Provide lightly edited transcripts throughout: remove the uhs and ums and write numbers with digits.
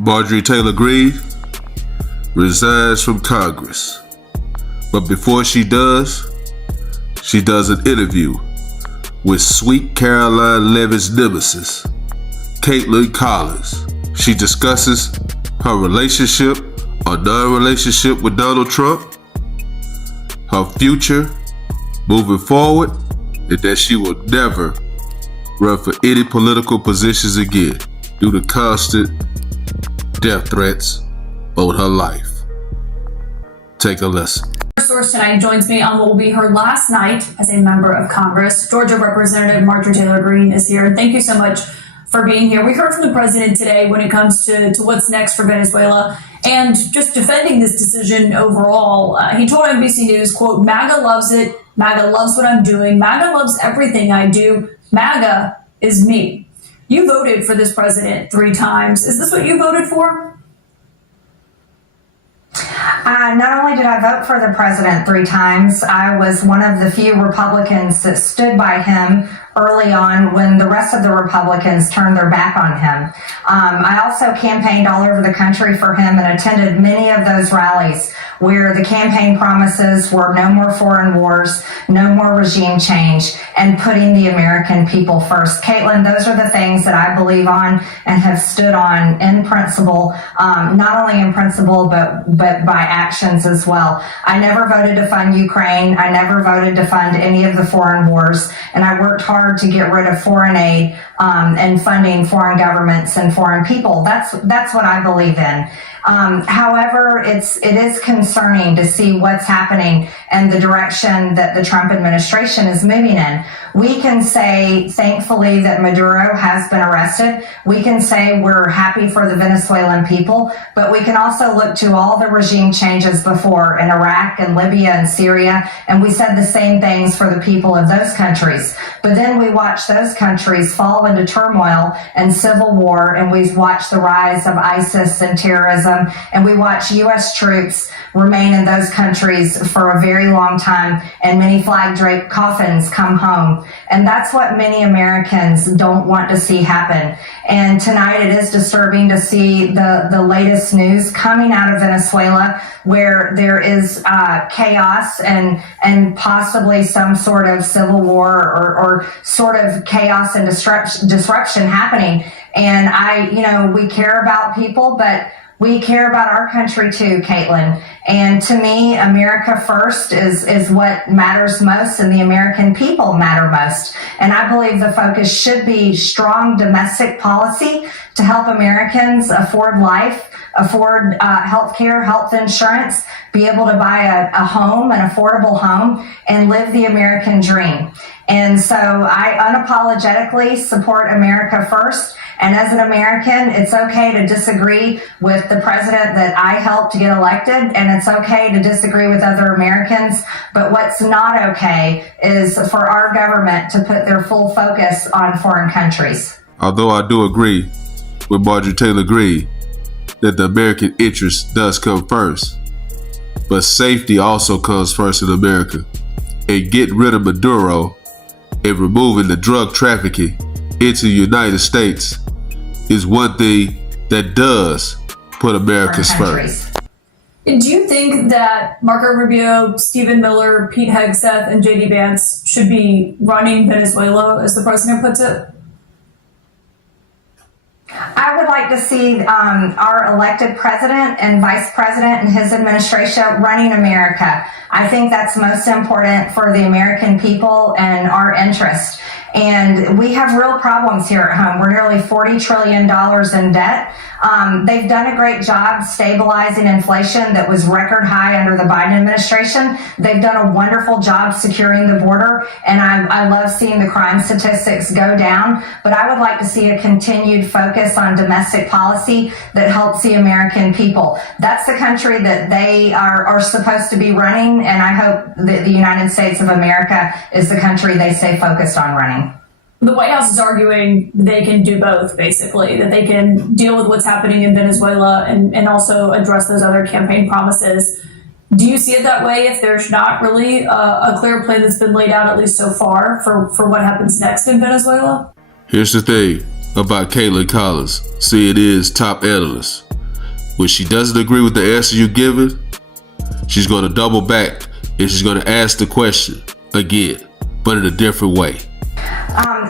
Marjorie Taylor Greene resigns from Congress. But before she does an interview with Sweet Caroline Levitt's nemesis, Caitlin Collins. She discusses her relationship or non-relationship with Donald Trump, her future moving forward, and that she will never run for any political positions again due to constant death threats on her life. Take a listen. Our source tonight joins me on what will be her last night as a member of Congress. Georgia Representative Marjorie Taylor Greene is here. Thank you so much for being here. We heard from the president today when it comes to what's next for Venezuela and just defending this decision overall. He told NBC News, quote, "MAGA loves it. MAGA loves what I'm doing. MAGA loves everything I do. MAGA is me." You voted for this president 3 times. Is this what you voted for? Not only did I vote for the president 3 times, I was one of the few Republicans that stood by him early on when the rest of the Republicans turned their back on him. I also campaigned all over the country for him and attended many of those rallies where the campaign promises were no more foreign wars, no more regime change, and putting the American people first. Caitlin, those are the things that I believe on and have stood on in principle, not only in principle, but by actions as well. I never voted to fund Ukraine. I never voted to fund any of the foreign wars, and I worked hard to get rid of foreign aid and funding foreign governments and foreign people. That's what I believe in. However, it is concerning to see what's happening and the direction that the Trump administration is moving in. We can say, thankfully, that Maduro has been arrested. We can say we're happy for the Venezuelan people, but we can also look to all the regime changes before in Iraq and Libya and Syria, and we said the same things for the people of those countries. But then we watch those countries fall into turmoil and civil war, and we watch the rise of ISIS and terrorism, and we watch U.S. troops remain in those countries for a very long time, and many flag-draped coffins come home. And that's what many Americans don't want to see happen. And tonight it is disturbing to see the latest news coming out of Venezuela, where there is chaos and possibly some sort of civil war or sort of chaos and disruption happening. And we care about people, but we care about our country too, Caitlin. And to me, America first is what matters most, and the American people matter most. And I believe the focus should be strong domestic policy to help Americans afford life, afford health care, health insurance, be able to buy a home, an affordable home, and live the American dream. And so I unapologetically support America first. And as an American, it's okay to disagree with the president that I helped to get elected, and it's okay to disagree with other Americans. But what's not okay is for our government to put their full focus on foreign countries. Although I do agree with Marjorie Taylor Greene that the American interest does come first, but safety also comes first in America. And getting rid of Maduro and removing the drug trafficking into the United States is one thing that does put Americans first. Do you think that Marco Rubio, Stephen Miller, Pete Hegseth, and J.D. Vance should be running Venezuela, as the president puts it? I would like to see our elected president and vice president and his administration running America. I think that's most important for the American people and our interest. And we have real problems here at home. We're nearly $40 trillion in debt. They've done a great job stabilizing inflation that was record high under the Biden administration. They've done a wonderful job securing the border, and I love seeing the crime statistics go down. But I would like to see a continued focus on domestic policy that helps the American people. That's the country that they are supposed to be running, and I hope that the United States of America is the country they stay focused on running. The White House is arguing they can do both, basically, that they can deal with what's happening in Venezuela and also address those other campaign promises. Do you see it that way if there's not really a clear plan that's been laid out, at least so far, for what happens next in Venezuela? Here's the thing about Caitlin Collins, CNN's top analyst. When she doesn't agree with the answer you're giving, she's going to double back and she's going to ask the question again, but in a different way.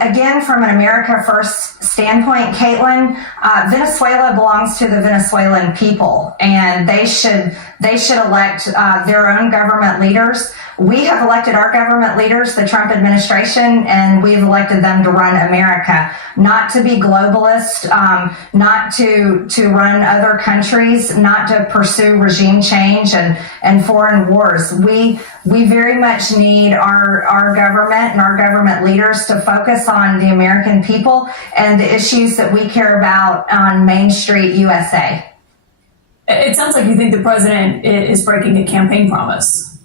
Again, from an America First standpoint, Caitlin, Venezuela belongs to the Venezuelan people, and they should elect their own government leaders. We have elected our government leaders, the Trump administration, and we've elected them to run America, not to be globalist, not to run other countries, not to pursue regime change and foreign wars. We very much need our government and our government leaders to focus on the American people and the issues that we care about on Main Street, USA. It sounds like you think the president is breaking a campaign promise.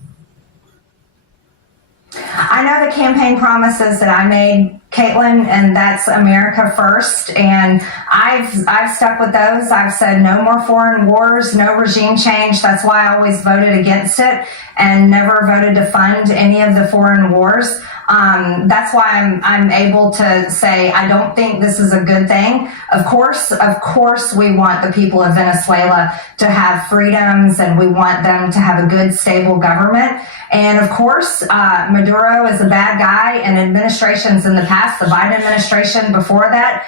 I know the campaign promises that I made, Caitlin, and that's America First. And I've stuck with those. I've said no more foreign wars, no regime change. That's why I always voted against it and never voted to fund any of the foreign wars. That's why I'm able to say I don't think this is a good thing. Of course, we want the people of Venezuela to have freedoms, and we want them to have a good, stable government. And of course, Maduro is a bad guy, and administrations in the past, the Biden administration before that,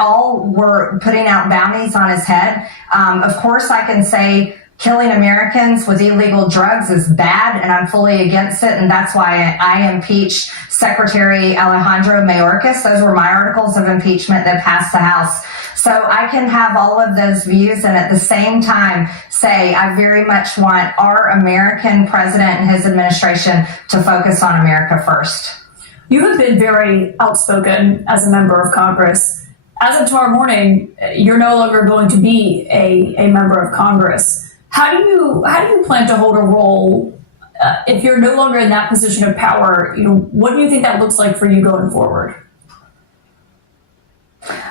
all were putting out bounties on his head. Of course, I can say killing Americans with illegal drugs is bad, and I'm fully against it, and that's why I impeached Secretary Alejandro Mayorkas. Those were my articles of impeachment that passed the House. So I can have all of those views and at the same time say I very much want our American president and his administration to focus on America first. You have been very outspoken as a member of Congress. As of tomorrow morning, you're no longer going to be a member of Congress. How do you plan to hold a role if you're no longer in that position of power? What do you think that looks like for you going forward?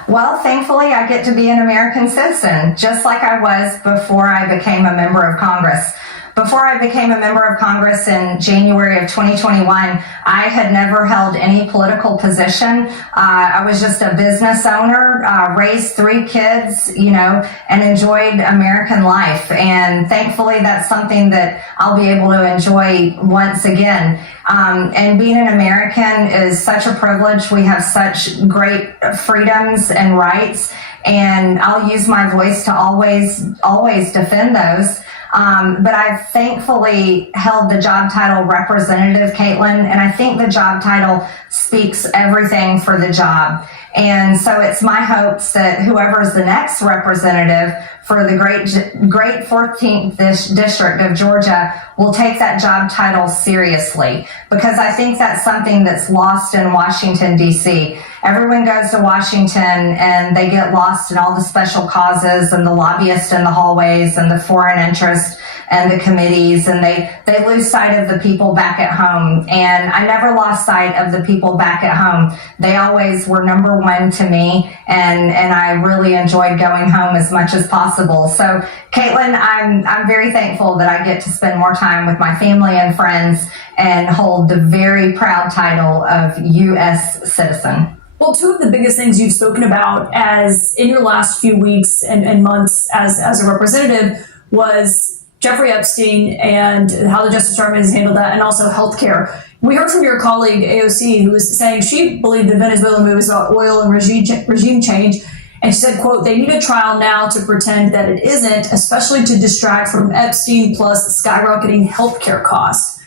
Well, thankfully, I get to be an American citizen, just like I was before I became a member of Congress. Before I became a member of Congress in January of 2021, I had never held any political position. I was just a business owner, raised 3 kids, and enjoyed American life. And thankfully, that's something that I'll be able to enjoy once again. And being an American is such a privilege. We have such great freedoms and rights, and I'll use my voice to always defend those. But I've thankfully held the job title representative, Caitlin, and I think the job title speaks everything for the job. And so it's my hopes that whoever's the next representative for the great 14th district of Georgia will take that job title seriously, because I think that's something that's lost in Washington, D.C. Everyone goes to Washington and they get lost in all the special causes and the lobbyists in the hallways and the foreign interest and the committees, and they lose sight of the people back at home. And I never lost sight of the people back at home. They always were number one to me, and I really enjoyed going home as much as possible. So, Caitlin, I'm very thankful that I get to spend more time with my family and friends and hold the very proud title of U.S. citizen. Well, 2 of the biggest things you've spoken about as in your last few weeks and months as a representative was Jeffrey Epstein and how the Justice Department has handled that, and also healthcare. We heard from your colleague AOC, who was saying she believed the Venezuelan move was about oil and regime change. And she said, quote, "They need a trial now to pretend that it isn't, especially to distract from Epstein plus skyrocketing healthcare costs."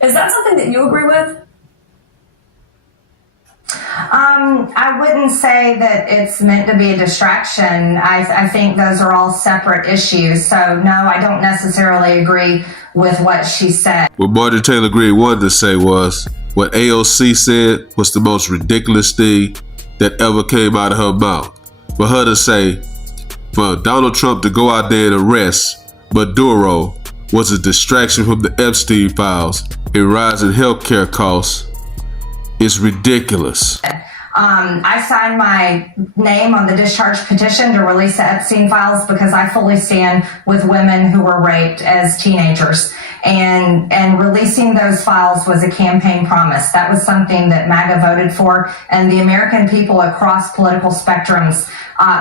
Is that something that you agree with? I wouldn't say that it's meant to be a distraction. I think those are all separate issues. So no, I don't necessarily agree with what she said. What Marjorie Taylor Greene wanted to say was what AOC said was the most ridiculous thing that ever came out of her mouth. For her to say, for Donald Trump to go out there and arrest Maduro was a distraction from the Epstein files and rising healthcare costs, is ridiculous. I signed my name on the discharge petition to release the Epstein files because I fully stand with women who were raped as teenagers. And releasing those files was a campaign promise. That was something that MAGA voted for, and the American people across political spectrums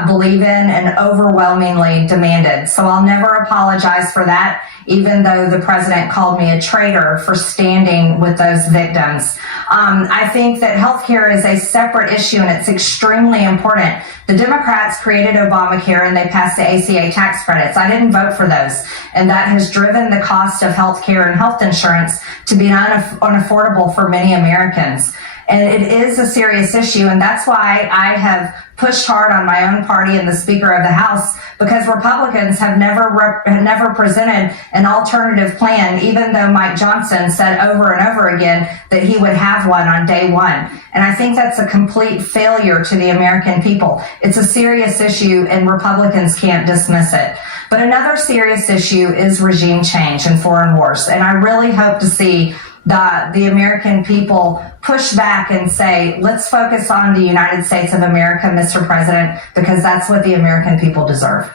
believe in and overwhelmingly demanded. So I'll never apologize for that, even though the president called me a traitor for standing with those victims. I think that healthcare is a separate issue and it's extremely important. The Democrats created Obamacare and they passed the ACA tax credits. I didn't vote for those. And that has driven the cost of healthcare and health insurance to be unaffordable for many Americans. And it is a serious issue, and that's why I have pushed hard on my own party and the Speaker of the House, because Republicans have never presented an alternative plan, even though Mike Johnson said over and over again that he would have one on day one. And I think that's a complete failure to the American people. It's a serious issue, and Republicans can't dismiss it. But another serious issue is regime change and foreign wars, and I really hope to see the American people push back and say, let's focus on the United States of America, Mr. President, because that's what the American people deserve.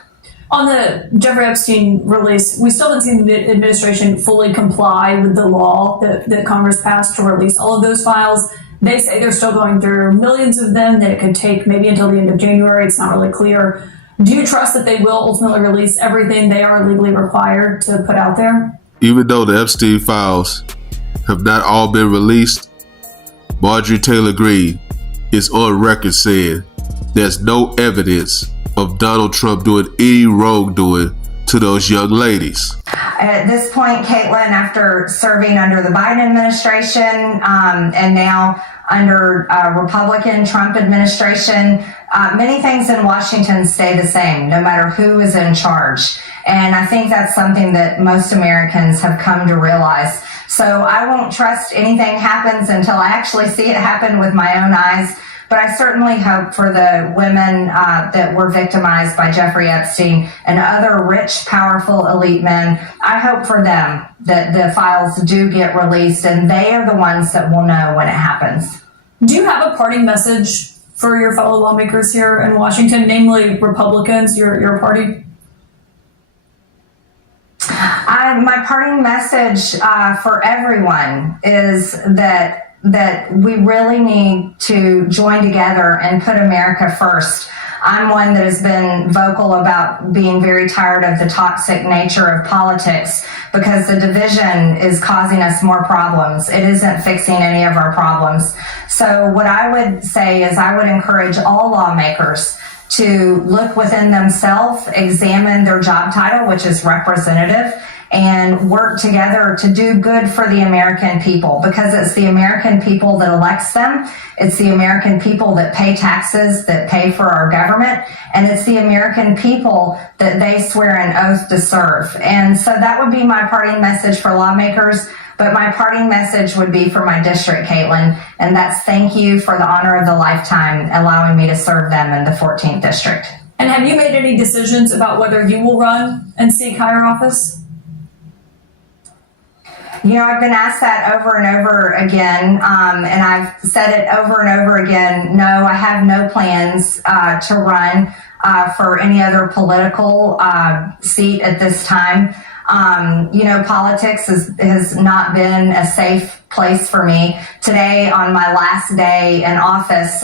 On the Jeffrey Epstein release, we still haven't seen the administration fully comply with the law that Congress passed to release all of those files. They say they're still going through millions of them, that it could take maybe until the end of January. It's not really clear. Do you trust that they will ultimately release everything they are legally required to put out there? Even though the Epstein files have not all been released, Marjorie Taylor Greene is on record saying there's no evidence of Donald Trump doing any wrongdoing to those young ladies. At this point, Caitlin, after serving under the Biden administration and now under Republican Trump administration, many things in Washington stay the same, no matter who is in charge. And I think that's something that most Americans have come to realize. So I won't trust anything happens until I actually see it happen with my own eyes. But I certainly hope for the women that were victimized by Jeffrey Epstein and other rich, powerful, elite men. I hope for them that the files do get released, and they are the ones that will know when it happens. Do you have a parting message for your fellow lawmakers here in Washington, namely Republicans, your party? My parting message for everyone is that we really need to join together and put America first. I'm one that has been vocal about being very tired of the toxic nature of politics because the division is causing us more problems. It isn't fixing any of our problems. So what I would say is I would encourage all lawmakers to look within themselves, examine their job title, which is representative, and work together to do good for the American people, because it's the American people that elects them. It's the American people that pay taxes, that pay for our government, and it's the American people that they swear an oath to serve. And so that would be my parting message for lawmakers. But my parting message would be for my district, Caitlin, and that's thank you for the honor of the lifetime, allowing me to serve them in the 14th district. And have you made any decisions about whether you will run and seek higher office? You know, I've been asked that over and over again, and I've said it over and over again. No, I have no plans to run for any other political seat at this time. You know, politics has not been a safe place for me. Today, on my last day in office,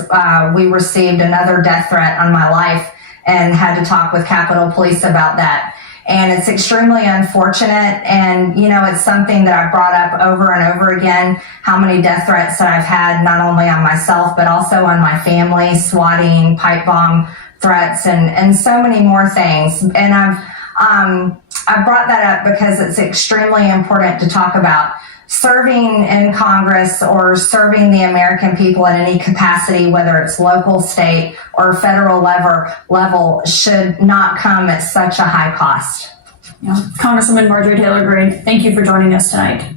we received another death threat on my life and had to talk with Capitol Police about that. And it's extremely unfortunate. And, you know, it's something that I've brought up over and over again, how many death threats that I've had, not only on myself, but also on my family, swatting, pipe bomb threats, and so many more things. And I brought that up because it's extremely important to talk about. Serving in Congress or serving the American people in any capacity, whether it's local, state, or federal level, should not come at such a high cost. Yeah. Congresswoman Marjorie Taylor Greene, thank you for joining us tonight.